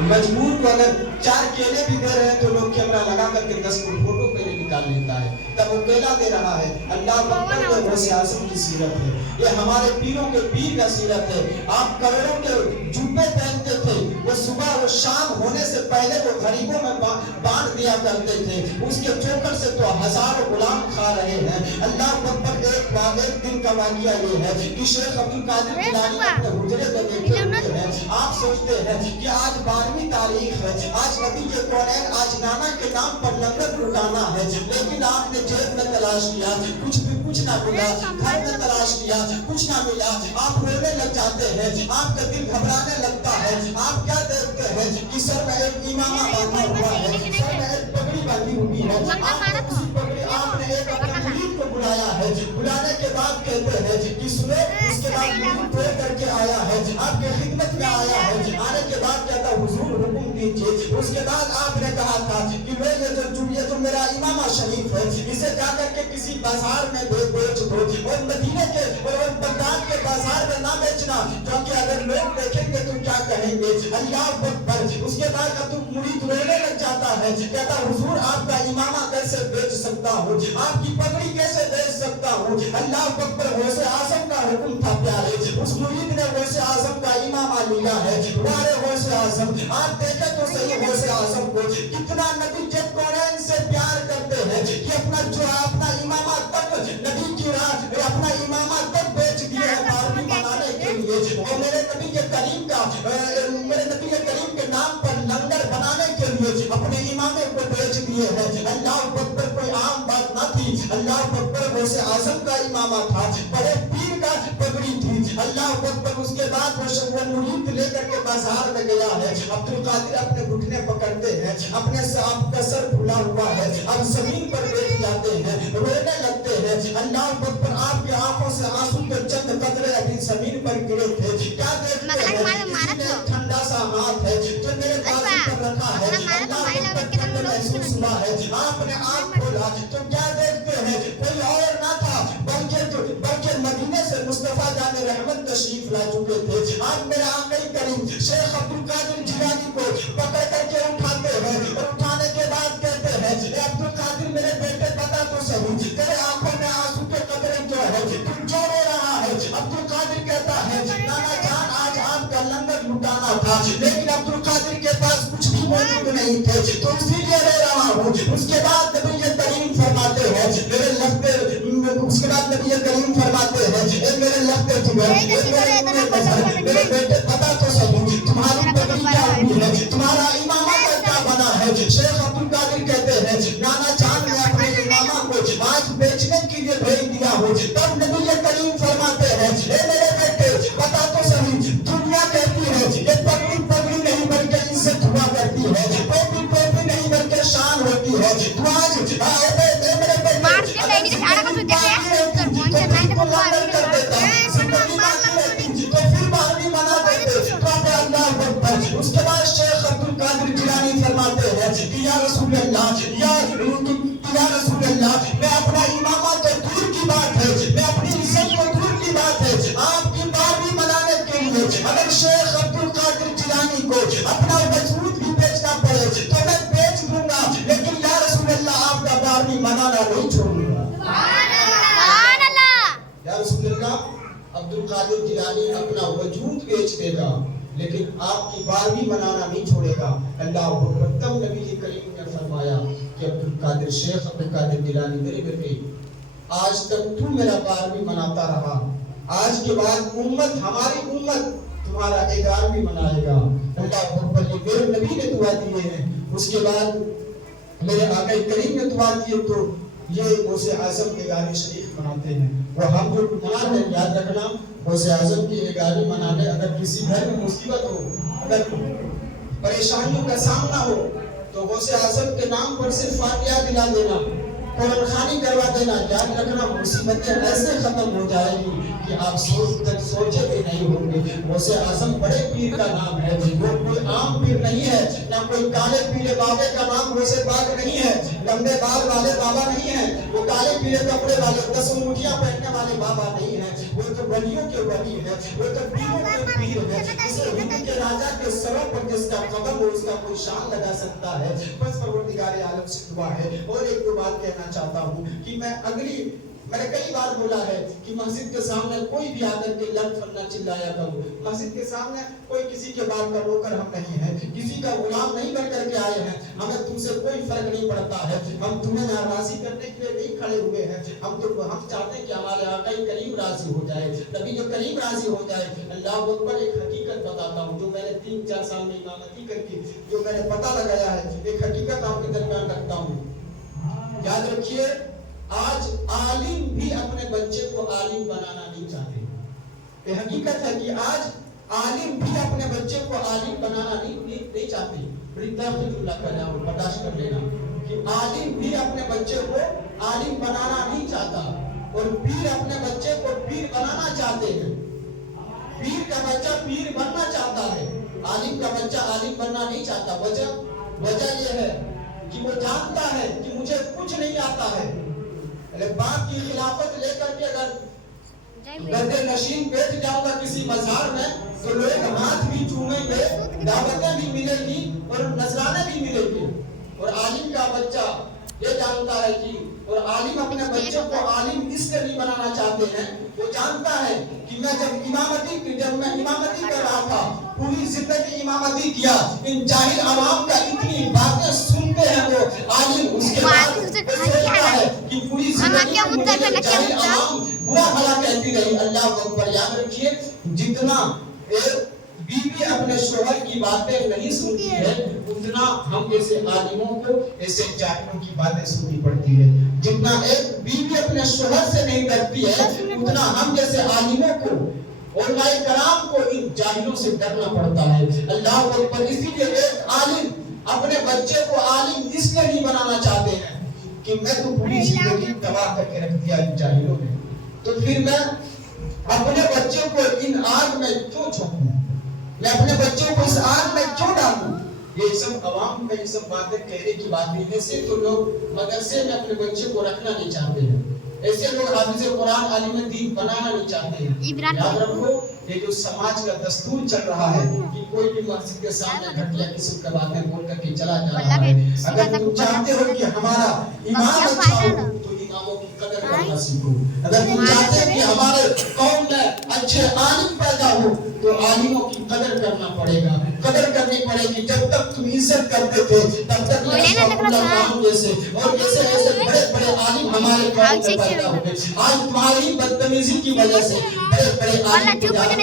मजबूर को अगर 4 केले भी दे रहे हैं तो लोग कैमरा लगा करके 10 को फोटो पहले निकाल लेता है, तब वो केला दे रहा है। अल्लाह अकबर, ये गौसे आज़म की सीरत है, ये हमारे पीरों के पीर का सीरत है। आप करोड़ों के जुब्बे पहनते थे, वो सुबह वो शाम होने से पहले वो गरीबों में बांट दिया करते थे, उसके चोकर से तो हजारों गुलाम खा रहे हैं। अल्लाह अकबर, एक दिन का वाक़या ये है कि शेख अब्दुल कादिर जिलानी अपने हुजरे में बैठे हुए हैं। आप सोचते हैं कि आज 12वीं तारीख है, आज नबी के कौनैन आज नाना के नाम पर लंगर लुटाना है, लेकिन आपने जेब में तलाश किया, कुछ ना मिला, घर में तलाश किया, कुछ ना मिला, आप रोने लग जाते हैं, आपका दिल घबराने लगता है। आप क्या देखते हैं कि सर में एक इमामा बांधा हुआ है, सर में एक पगड़ी बांधी हुई है, आपने एक अपने मुरीद को बुलाया है, बुलाने के बाद कहते हैं कि सुनो, उसके बाद मुरीद प्रे करके आया है, आपके खिदमत में आया है, आने के बाद कहता हुजूर हुक्म दीजिए। उसके बाद आपने कहा था कि ये जो मेरा इमामा शरीफ है, इसे जाकर के किसी बाजार में बेच दो, और मदीने के और बगदाद के बाजार में ना बेचना, क्योंकि अगर लोग देखेंगे तो क्या कहेंगे। अल्लाह अकबर। उसके बाद अब्दुल मुरीद रोने लग जाता है, कहता हुजूर आपका इमामा कैसे बेच सकता हूँ, आपकी पगड़ी कैसे बेच सकता हूँ। अल्लाह अकबर, गौसे आज़म का हुक्म था प्यारे, उस मुरीद ने गौसे आज़म का इमामा लिया है। वारे गौसे आज़म, आप देखें तो सही गौसे आज़म को कितना नबी के कौनैन से प्यार करते हैं कि अपना इमामा तक नबी की राह, अपना इमामा तक बेच दिया है बारहवीं मनाने के लिए। और मेरे नबी के करीम के नाम पर लंगर बनाने के लिए अपने इमामे को बेच दिए हैं। अल्लाह अकबर, कोई आम बात ना थी। अल्लाह अकबर, गौसे आज़म का इमामा था, बड़े पीर का पगड़ी थी। अल्लाह अकबर। उसके बाद वो मुरीद लेकर के बाजार में गया है। अब्दुल कादिर अपने घुटने पकड़ते हैं, अपने आपका सर फूला हुआ है, अब जमीन पर बैठ जाते हैं, रोने लगते हैं। अल्लाह अकबर, आपकी आंखों से आंसू के चंद कतरे अभी जमीन पर गिरे थे। क्या देखते हैं, ठंडा सा हाथ है जो मेरे बाजू पर रखा है, अल्लाह अकबर, ठंड महसूस हुआ है। आपने आंख खोला तो क्या देखते हैं, कोई और ना था बल्कि मदीने से मुस्तफा जाने रहमत तशरीफ ला चुके थे। आज मेरे आका करीम शेख अब्दुल कादिर जिलानी को पकड़ करके उठाते हैं, और उठाने के बाद कहते हैं, अब्दुल कादिर मेरे बेटे बता तो सही, तेरे आंखों में आंसू के कतरे क्यों है, तुम क्यों रो रहा है। अब्दुल कादिर कहता है, नाना जान आज आपका लंगर लुटाना था, लेकिन अब्दुल कादिर के पास कुछ भी मौजूद नहीं थे, तो इसीलिए रो रहा हूँ। उसके बाद नबी करीम फरमाते हैं, मेरे लफ्ते, उसके बाद नबी करीम फरमाते हैं, मेरे लफ्ते मेरे बेटे बता तो सही, तुम्हारी पगड़ी क्या हुई है, तुम्हारा इमामा का क्या बना है। शेख अब्दुल कादिर कहते हैं, नाना जान मैं अपने इमामा को आज बेचने के लिए भेज दिया हूँ। तब नबी करीम फरमाते हैं, मेरे बेटे बता तो सही, दुनिया कहती है ये पगड़ी नहीं बल्कि इज्जत हुआ करती है, टोपी नहीं बल्कि शान होती है। तू आज उसके बाद शेख अब्दुल कादिर जिलानी फरमाते हैं कि या रसूल अल्लाह, या रसूल अल्लाह, मैं अपना इमामा तो दूर की बात है, मैं अपनी इज्जत तो दूर की बात है, आपकी बारहवीं मनाने के लिए अगर शेख अब्दुल कादिर जिलानी को अपना वजूद भी बेचना पड़े तो मैं बेच दूंगा, लेकिन या रसूल अल्लाह आपका बारहवीं मनाना नहीं छोड़ूंगा। या रसूल अल्लाह, अब्दुल कादिर जिलानी अपना वजूद बेच देगा, लेकिन आपकी बारहवीं मनाना नहीं छोड़ेगा। अल्लाह अकबर। तब नबी करीम ने फरमाया कि अब्दुल कादिर, शेख अब्दुल कादिर जिलानी, मेरे बेटे आज तक तू मेरा बारहवीं मनाता रहा, आज के बाद हमारी उम्मत तुम्हारा 11वीं मनाएगा। अल्लाह अकबर। ये मेरे नबी ने दुआ दिए हैं, उसके बाद मेरे आका करीम ने दुआ दी, तो ये गौसे आज़म 11वीं शरीफ मनाते हैं। वो हम जो मना रहे, याद रखना, गौसे आज़म की 11वीं मनाने, अगर किसी घर में मुसीबत हो, अगर परेशानियों का सामना हो, तो गौसे आज़म के नाम पर सिर्फ फातिहा दिला देना, कुरान खानी करवा देना, याद रखना मुसीबतें ऐसे खत्म हो जाएगी कि आप सोचे भी नहीं होंगे। गौसे आज़म बड़े पीर का नाम है, वो कोई आम पीर नहीं है, ना कोई काले पीले बाबे का नाम गौसे पाक नहीं है, लंबे बाल वाले बाबा नहीं है, वो काले पीले कपड़े वाले 10 अंगूठियां पहनने वाले बाबा नहीं है। وہ تو वलियों के वली है, वो तो पीरों के पीर है, इस हिंद के राजा के सरों पर जिसका कदम हो उसका कोई शान लगा सकता है। बस परवरदिगार आलम से दुआ है। और एक दो बात कहना चाहता हूँ कि मैंने कई बार बोला है कि मस्जिद के सामने कोई भी आकर के लड़ फन्ना चिल्लाया करो। मस्जिद के सामने कोई किसी के बाल का नौकर हम नहीं है, किसी का गुलाम नहीं बन करके आए हैं। हमें तुमसे कोई फर्क नहीं पड़ता है, हम तुम्हें नाराजी करने के लिए नहीं खड़े हुए हैं। हम चाहते हैं कि हमारे आका करीम राजी हो जाए, तभी जो करीम राजी हो जाए। अल्लाह अकबर, एक हकीकत बताता हूँ जो मैंने 3-4 साल में इमामती करके जो मैंने पता लगाया है, एक हकीकत आपके दरमियान रखता हूँ। याद रखिए, आज आलिम भी अपने बच्चे को आलिम बनाना नहीं चाहते। ये हकीकत है कि आज आलिम भी अपने बच्चे को आलिम बनाना नहीं चाहते। बड़ी तहफुजुल्लाह कर रहा हूँ, बर्दाश्त कर लेना कि आलिम भी अपने बच्चे को आलिम बनाना नहीं चाहता और पीर अपने बच्चे को पीर बनाना चाहते हैं। पीर का बच्चा पीर बनना चाहता है, आलिम का बच्चा आलिम बनना नहीं चाहता। वजह यह है कि वो जानता है कि मुझे कुछ नहीं आता है। बाप की खिलाफत लेकर के अगर गद्दे नशीन बैठ जाऊंगा किसी मजार में तो लोग हाथ भी चूमेंगे, दावतें भी मिलेगी और नजराने भी मिलेगी। और आलिम का बच्चा ये जानता है कि, और आलिम अपने बच्चों को आलिम इसलिए नहीं बनाना चाहते हैं, वो जानता है कि जब मैं इमामती कर रहा था, पूरी जिंदगी इमामती किया, इन जाहिल आवाम का इतनी बातें सुनते हैं वो आलिम, उसके बाद सोचता है कि पूरी जिंदगी जाहिल आवाम बुरा भला कहती रही। अल्लाह अकबर। याद रखिए, जितना एक बीवी अपने शोहर की बातें नहीं सुनती है, उतना हम जैसे आलिमों को ऐसे जाहिलों की बातें सुननी पड़ती है। जितना एक बीवी अपने शोहर से नहीं डरती है, उतना हम जैसे आलिमों को और उलमाए कराम को इन जाहिलों से डरना पड़ता है। अल्लाह अकबर। इसीलिए एक आलिम अपने बच्चे को आलिम इसलिए नहीं बनाना चाहते हैं कि मैं तो पूरी जिंदगी तबाह करके रख दिया इन जाहिलों ने, तो फिर मैं अपने बच्चों को इन आग में क्यों झोंकूं, मैं अपने बच्चों को इस आग में क्यों डालूं। ये सब अवाम में ये सब बातें कहने की बात नहीं। ऐसे तो लोग मदरसे में अपने बच्चे को रखना नहीं चाहते हैं, ऐसे लोग हाफिज़ कुरान आलिम दीन बनाना नहीं चाहते हैं। याद रखो, ये जो समाज का दस्तूर चल रहा है कि कोई भी मस्जिद के सामने घटिया किस्म का बातें बोल करके चला जा रहा है। अगर तुम चाहते हो कि हमारा ईमान अच्छा हो तो इमामों की कदर करना सीखो। अगर तुम चाहते हो कि हमारे कौम में अच्छे आलिम पैदा हो तो आलिमों की कदर करना पड़ेगा, कदर करनी पड़ेगी। जब तक तुम इज्जत करते थे तब तक जैसे और जैसे बड़े बड़े आलिम हमारे कौम में पैदा हुए, आज तुम्हारी बदतमीजी की वजह से बड़े बड़े आलिम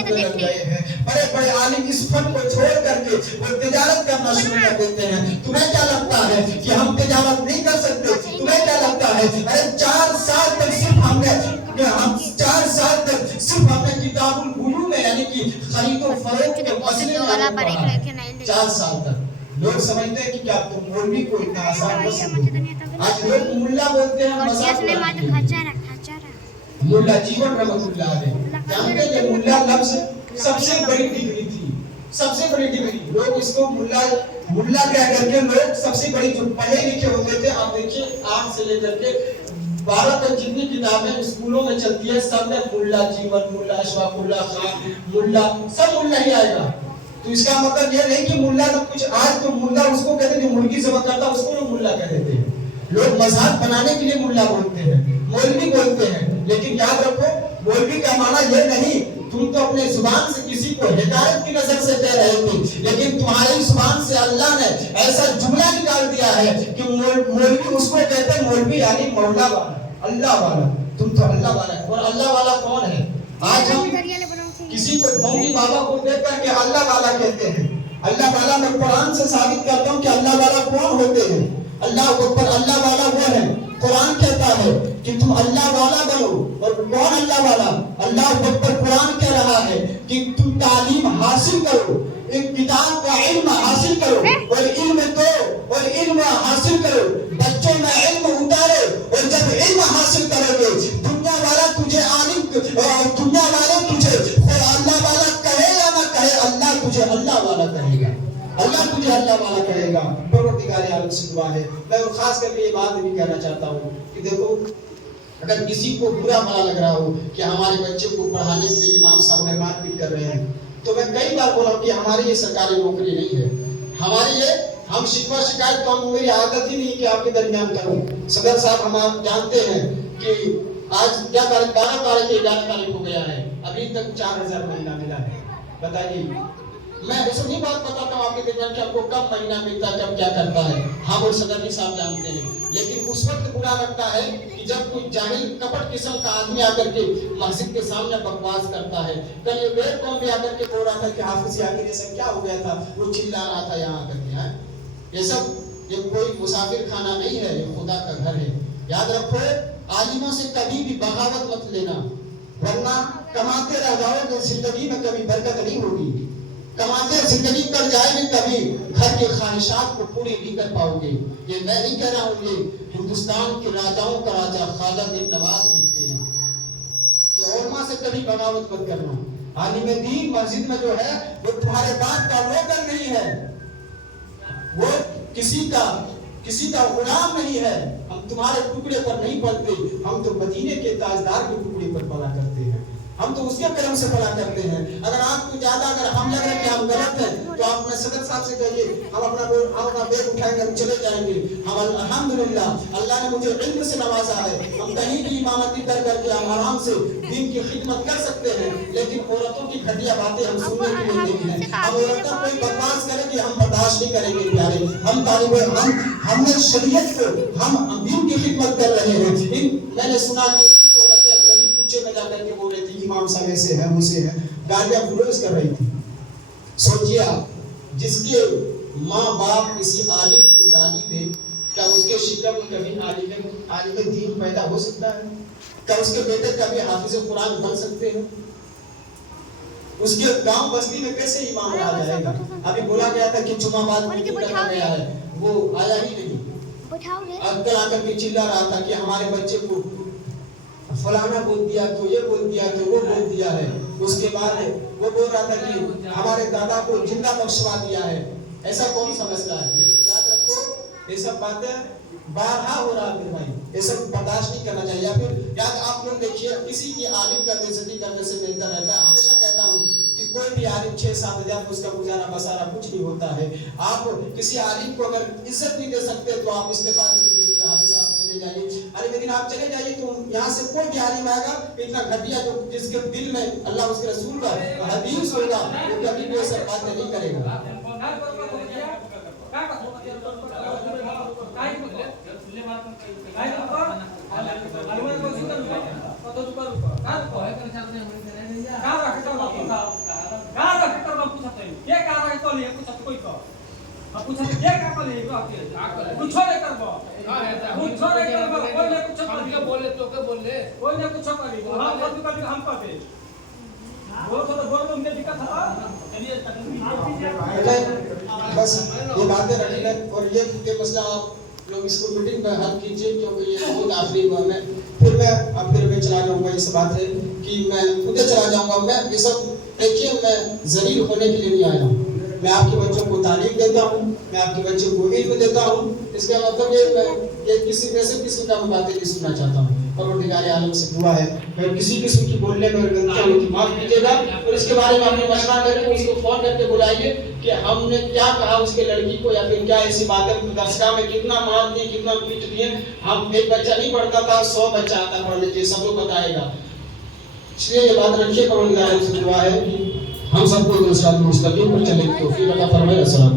लग गए हैं। बड़े बड़े आलिम इस फन को छोड़ करके वो तिजारत करना शुरू कर देते हैं। तुम्हें क्या लगता है कि हम तिजारत नहीं कर सकते? तुम्हें क्या लगता है? अरे 4 साल तक सिर्फ हमने किताबुल बुलू में यानी कि खरीद और फरोख्त के मसले में 4 साल तक लोग समझते हैं कि क्या तुम मौलवी को इतना आसान मसला। आज लोग मुल्ला बोलते हैं, मुल्ला जीवन रहमतुल्लाह अलैह। जानते हैं मुल्ला लफ्ज सबसे बड़ी डिग्री थी, सबसे बड़ी डिग्री। लोग इसको मुल्ला कह करके लोग सबसे बड़ी जो पढ़े लिखे होते थे, आप देखिए 8 से लेकर के 12 तक जितनी किताबें स्कूलों में चलती है सब में मुल्ला जीवन, मुल्ला अशफाकुल्लाह खान, मुल्ला सब मुल्ला ही आएगा। तो इसका मतलब यह नहीं कि मुल्ला तो कुछ, आज तो मुल्ला उसको कहते हैं जो मुर्गी ज़बह करता उसको लोग मुल्ला कह देते हैं। लोग मज़ाक बनाने के लिए मुल्ला बोलते हैं, मौलवी बोलते हैं, लेकिन याद रखो मौलवी का माना यह नहीं। तुम तो अपने जुबान से किसी को हिदायत की नजर से कह रहे थे, लेकिन तुम्हारी जुबान से अल्लाह ने ऐसा जुमला निकाल दिया है कि मौलवी उसको कहते हैं, मौलवी यानी मौला वाला, अल्लाह वाला। तुम तो अल्लाह वाला है, और अल्लाह वाला कौन है? आज हम किसी को मौलवी बाबा को देख करके अल्लाह वाला कहते हैं। अल्लाह वाला मैं कुरान से साबित करता हूँ कि अल्लाह वाला कौन होते हैं। अल्लाह अकबर। अल्लाह वाला वो है, कुरान कहता है कि तुम अल्लाह वाला बनो। और कौन अल्लाह वाला? अल्लाह अकबर। कुरान कह रहा है कि तुम तालीम हासिल करो, एक किताब का इल्म हासिल करो और इल्म दो और इल्म हासिल करो, बच्चों में इल्म उतारो। और जब इल्म हासिल करोगे दुनिया वाला तुझे आलिम, दुनिया वाले तुझे अल्लाह वाला कहे या ना कहे, अल्लाह तुझे अल्लाह वाला कहेगा, अल्लाह तुझे अल्लाह वाला कहेगा। परवरदिगार आलम से दुआ है। मैं खास करके ये बात भी कहना चाहता हूँ कि देखो اگر کسی کو برا بھلا لگ رہا ہو کہ ہمارے بچے کو پڑھانے کے لیے امام صاحب نے مار پیٹ کر رہے ہیں، تو میں کئی بار بولا کہ ہماری یہ سرکاری نوکری نہیں ہے، ہماری یہ ہم شکوہ شکایت تو میری عادت ہی نہیں کہ آپ کے درمیان کروں۔ صدر صاحب ہم جانتے ہیں کہ آج کیا تاریخ 12 تاریخ 11 تاریخ ہو گیا ہے، ابھی تک 4000 مہینہ ملا ہے۔ بتائیے، میں ایسا نہیں بات بتاتا ہوں آپ کے درمیان کہ آپ کو کب مہینہ ملتا ہے، کب کیا کرتا ہے، ہم اور صدر جی صاحب جانتے ہیں، لیکن اس وقت برا لگتا ہے کہ جب کوئی جاہل کپٹ قسم کا آدمی آ کر کے مسجد کے سامنے بکواس کرتا ہے۔ کل یہ بیر قوم بھی آ کر کے بول رہا تھا کہ حافظ یاقین یہ سب کیا ہو گیا تھا، وہ چلا رہا تھا یہاں آ کر کے۔ یہ سب یہ کوئی مسافر خانہ نہیں ہے، یہ خدا کا گھر ہے۔ یاد رکھو، عالموں سے کبھی بھی بغاوت مت لینا، ورنہ کماتے رہ جاؤ گے، زندگی میں کبھی برکت نہیں ہوگی، کماتے زندگی کر جائے گی، کبھی گھر کے خواہشات کو پوری نہیں کر پاؤ گے۔ یہ میں نہیں کہہ رہا ہوں، یہ ہندوستان کے راجاؤں کا راجا خواجہ بن نواز لکھتے ہیں کہ علماء سے کبھی بغاوت مت کرنا۔ عالم دین مسجد میں جو ہے وہ تمہارے بات کا نوکر نہیں ہے، وہ کسی کا غلام نہیں ہے، ہم تمہارے ٹکڑے پر نہیں پلتے، ہم تو مدینے کے تاجدار کے ٹکڑے پر پلا کرتے ہیں، ہم تو اس کے کرم سے پلا کرتے ہیں۔ اگر آپ کو زیادہ اگر ہم لگ رہے ہیں کہ ہم غلط ہیں تو آپ اپنے صدر صاحب سے کہیے ہم اپنا بیگ اٹھائیں گے، ہم چلے جائیں گے۔ ہم الحمدللہ اللہ نے مجھے علم سے نوازا ہے، ہم کہیں بھی امامتی کر کے ہم آرام سے دین کی خدمت کر سکتے ہیں، لیکن عورتوں کی گھٹیا باتیں ہم سننے کے لیے نہیں ہیں۔ ہم عورتوں کوئی بکواس کرے کہ ہم برداشت نہیں کریں گے پیارے۔ ہم طالب ہم نے شریعت کو ہم دین کی خدمت کر رہے ہیں۔ میں نے سنا کہ کچھ عورتیں غریب کوچے میں جا کر کے بول رہی تھی امام صاحب ایسے ہیں ویسے ہیں، گالیاں گلوچ کر رہی تھی۔ سوچیے آپ، جس کے ماں باپ کسی عالم کو گالی دے، کیا اس کے شکم میں کبھی عالم دین پیدا ہو سکتا ہے؟ کیا اس کے بیٹے کبھی حافظ قرآن بن سکتے ہیں؟ اس کے گاؤں بستی میں کیسے امام رہا جائے گا؟ ابھی بولا گیا تھا کہ جمعہ بعد میں کرنا گیا ہے، وہ آیا ہی نہیں۔ کل آ کر کے چلا رہا تھا کہ ہمارے بچے کو فلانا بول دیا تو یہ بول دیا تو وہ بول دیا ہے۔ اس کے بعد وہ بول رہا تھا کہ ہمارے دادا کو زندہ بخشوا دیا ہے۔ ایسا کون سمجھتا ہے؟ لیکن یاد رکھو، یہ سب باتیں بارہا ہو رہا ہے بھائی، یہ سب برداشت نہیں کرنا چاہیے۔ پھر یاد آپ لوگ دیکھیے، کسی کی عالم کا بے عزتی کرنے سے بہتر ہے، میں ہمیشہ کہتا ہوں کہ کوئی بھی عالم 6-7 ہزار اس کا گزارا بسارا کچھ نہیں ہوتا ہے۔ آپ کسی عالم کو اگر عزت نہیں دے سکتے تو آپ استعفیٰ دے دیجیے کہ حافظ صاحب چلے جائیے، علی دن آپ چلے جائیے، تو یہاں سے کوئی بھی عالم آئے گا اتنا گھٹیا جو جس کے دل میں اللہ اس کے رسول کا حدیث ہوگا وہ کبھی کوئی ایسا باتیں نہیں کرے گا۔ بس یہ باتیں رکھ لیں اور یہ مسئلہ آپ لوگ اس کو میٹنگ میں حل کیجیے، کیونکہ یہ بہت آخری ہوا ہے۔ پھر میں چلا جاؤں گا۔ اس بات ہے کہ میں خود چلا جاؤں گا۔ میں یہ سب دیکھیے، میں ذلیل ہونے کے لیے نہیں آیا ہوں، میں آپ کے بچوں کو تعلیم دیتا ہوں، میں آپ کے بچوں کو علم دیتا ہوں۔ اس کا مطلب یہ کسی ویسے قسم کا باتیں نہیں سننا چاہتا ہوں۔ پروردگار عالم سے دعا ہے میں کسی قسم کی بولنے میں غلطی ہوئی تو معاف کیجیے گا، اور اس کے بارے میں اپنے مشورہ کر کے اس کو فون کر کے بلائیے کہ ہم نے کیا کہا اس کے لڑکی کو، یا پھر کیا ایسی باتیں درسگاہ میں کتنا مار دیے، کتنا پیٹ دیے۔ ہم ایک بچہ نہیں پڑھتا تھا، 100 بچہ آتا پڑھنے کے، سب لوگ بتائے گا۔ اس لیے یہ بات رکھیے، پروردگار عالم سے دعا ہے کہ ہم سب کو درست مستقیم پر چلنے کی توفیق عطا فرمائے۔ السلام علیکم۔